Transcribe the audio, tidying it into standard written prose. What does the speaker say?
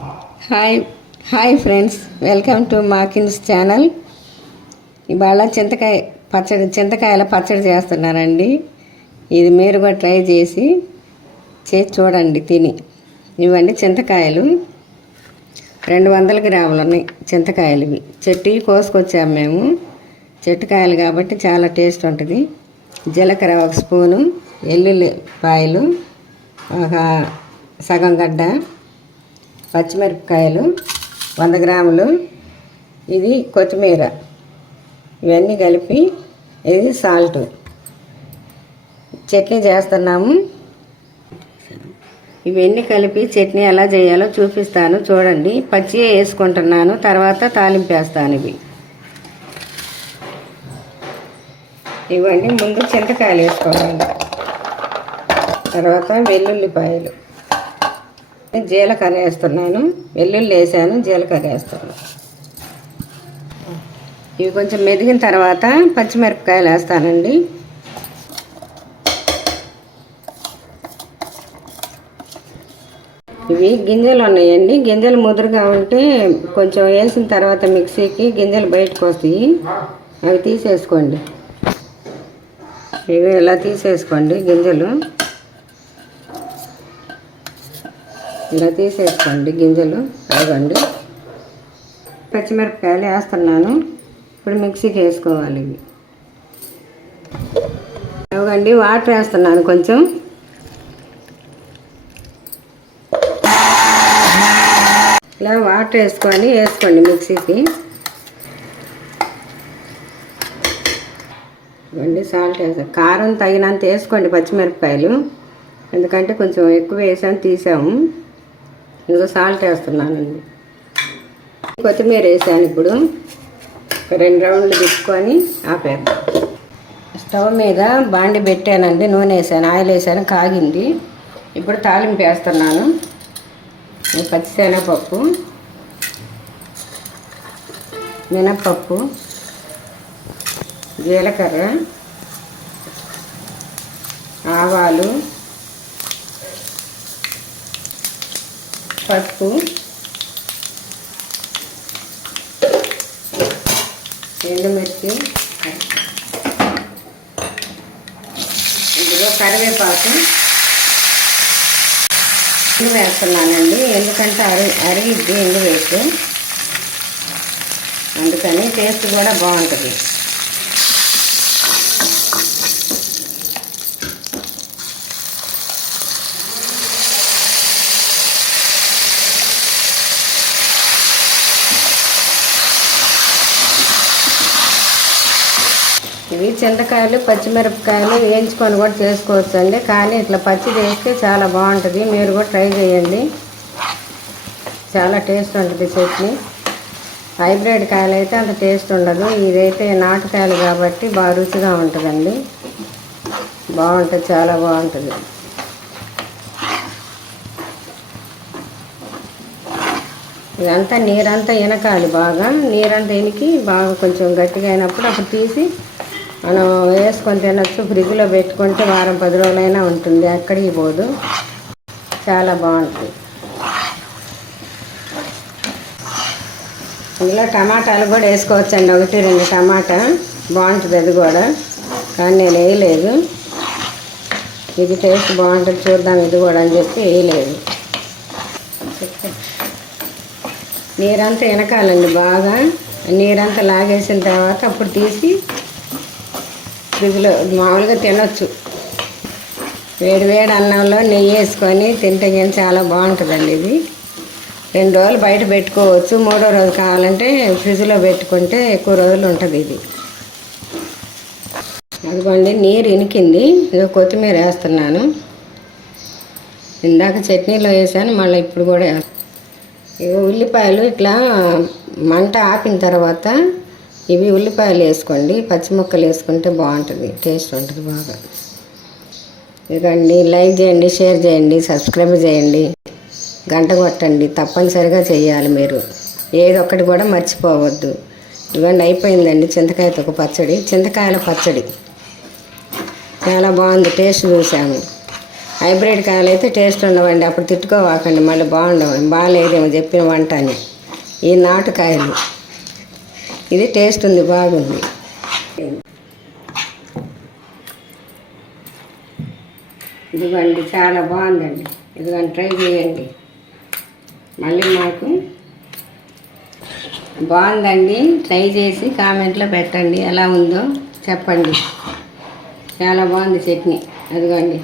Hi hi friends, welcome to మాకిన్స్ channel. ఇవాళ చింతకాయల పచ్చడి చేస్తున్నానండి. ఇది మీరు కూడా ట్రై చేసి చూడండి, తిని. ఇవ్వండి చింతకాయలు, 200 గ్రాములు ఉన్నాయి చింతకాయలు. ఇవి చెట్టు కోసుకొచ్చాము మేము. చెట్టుకాయలు కాబట్టి చాలా టేస్ట్ ఉంటుంది. జీలకర్ర 1 స్పూను, ఎల్లుల్లిపాయలు ఒక సగం గడ్డ, పచ్చిమిరపకాయలు 100 గ్రాములు, ఇది కొత్తిమీర, ఇవన్నీ కలిపి ఇది సాల్ట్. చట్నీ చేస్తున్నాము. ఇవన్నీ కలిపి చట్నీ ఎలా చేయాలో చూపిస్తాను, చూడండి. పచ్చి వేసుకుంటున్నాను, తర్వాత తాలింపు వేస్తాను. ఇవన్నీ ముందు చింతకాయలు వేసుకోవాలి, తర్వాత వెల్లుల్లిపాయలు, జీలకర్ర వేస్తున్నాను. వెల్లుల్లి వేసాను, జీలకర్ర వేస్తున్నాను. ఇవి కొంచెం మెదిగిన తర్వాత పచ్చిమిరపకాయలు వేస్తానండి. ఇవి గింజలు ఉన్నాయండి. గింజలు ముదురుగా ఉంటే కొంచెం వేసిన తర్వాత మిక్సీకి గింజలు బయటకు వస్తాయి, అవి తీసేసుకోండి. ఇవి ఇలా తీసేసుకోండి, గింజలు ఇలా తీసేసుకోండి, గింజలు అవ్వండి. పచ్చిమిరపకాయలు వేస్తున్నాను, ఇప్పుడు మిక్సీకి వేసుకోవాలి. ఇవి అవ్వండి. వాటర్ వేస్తున్నాను కొంచెం. ఇలా వాటర్ వేసుకోండి మిక్సీకి. ఇవ్వండి, సాల్ట్ వేసాను. కారం తగినంత వేసుకోండి పచ్చిమిరపకాయలు, ఎందుకంటే కొంచెం ఎక్కువ వేసాను, తీసాము. ఇంకో సాల్ట్ వేస్తున్నానండి. కొత్తిమీర వేసాను. ఇప్పుడు 2 రౌండ్లు తిప్పుకొని ఆపేద్దాం. స్టవ్ మీద బాండి పెట్టానండి, నూనె వేసాను, ఆయిల్ వేసాను, కాగింది. ఇప్పుడు తాలింపు వేస్తున్నాను. పచ్చిశనగపప్పు, మినప్పప్పు, జీలకర్ర, ఆవాలు, పసుపు, ఎండుమిర్చి, ఇందులో కరివేపాకు వేస్తున్నానండి, ఎందుకంటే అరిగిద్ది ఎండు వేసి, అందుకని టేస్ట్ కూడా బాగుంటుంది. ఇవి చింతకాయలు, పచ్చిమిరపకాయలు వేయించుకొని కూడా చేసుకోవచ్చు అండి, కానీ ఇట్లా పచ్చి వేస్తే చాలా బాగుంటుంది. మీరు కూడా ట్రై చేయండి, చాలా టేస్ట్ ఉంటుంది చట్నీ. హైబ్రిడ్ కాయలు అయితే అంత టేస్ట్ ఉండదు, ఇదైతే నాటుకాయలు కాబట్టి బాగా రుచిగా ఉంటుందండి, బాగుంటుంది, చాలా బాగుంటుంది. ఇదంతా నీరంతా ఎనకాలి, బాగా నీరంతా ఎనికి బాగా కొంచెం గట్టిగా అయినప్పుడు అప్పుడు తీసి మనం వేసుకొని తినచ్చు. ఫ్రిడ్జ్లో పెట్టుకుంటే వారం 10 రోజులైనా ఉంటుంది, ఎక్కడికి పోదు, చాలా బాగుంటుంది. ఇందులో టమాటాలు కూడా వేసుకోవచ్చండి, 1-2 టమాటా బాగుంటుంది, అది కూడా, కానీ నేను వేయలేదు. ఇది టేస్ట్ బాగుంటుంది, చూద్దాం ఇది కూడా అని చెప్పి వేయలేదు. నీరంతా వెనకాలండి, బాగా నీరంతా లాగేసిన తర్వాత అప్పుడు తీసి ఫ్రిడ్జ్లో మామూలుగా తినొచ్చు. వేడి అన్నంలో నెయ్యి వేసుకొని తింటే కానీ చాలా బాగుంటుందండి. ఇది 2 రోజులు బయట పెట్టుకోవచ్చు, 3వ రోజు కావాలంటే ఫ్రిడ్జ్లో పెట్టుకుంటే ఎక్కువ రోజులు ఉంటుంది. ఇది అదిగోండి, నీరు ఇనికింది. ఇదో కొత్తిమీర వేస్తున్నాను, ఇందాక చట్నీలో వేసాను, మళ్ళీ ఇప్పుడు కూడా వేస్తాను. ఇవి ఉల్లిపాయలు ఇట్లా మంట ఆపిన తర్వాత ఇవి ఉల్లిపాయలు వేసుకోండి, పచ్చి ముక్కలు వేసుకుంటే బాగుంటుంది, టేస్ట్ ఉంటుంది బాగా. ఇదండి, లైక్ చేయండి, షేర్ చేయండి, సబ్స్క్రైబ్ చేయండి, గంట కొట్టండి, తప్పనిసరిగా చేయాలి మీరు, ఏది ఒక్కటి కూడా మర్చిపోవద్దు. ఇవన్నీ అయిపోయిందండి చింతకాయతో ఒక పచ్చడి, చింతకాయల పచ్చడి చాలా బాగుంది, టేస్ట్ చూసాము. హైబ్రిడ్ కాయలు అయితే టేస్ట్ ఉండవండి, అప్పుడు తిట్టుకోవాకండి, మళ్ళీ బాగాలేదేమో చెప్పిన వంట అని. ఈ నాటుకాయలు ఇది టేస్ట్ ఉంది, బాగుంది. ఇదిగోండి చాలా బాగుందండి, ఇదిగోండి ట్రై చేయండి. మళ్ళీ మాకు బాగుందండి, ట్రై చేసి కామెంట్లో పెట్టండి, ఎలా ఉందో చెప్పండి. చాలా బాగుంది చట్నీ. అదిగోండి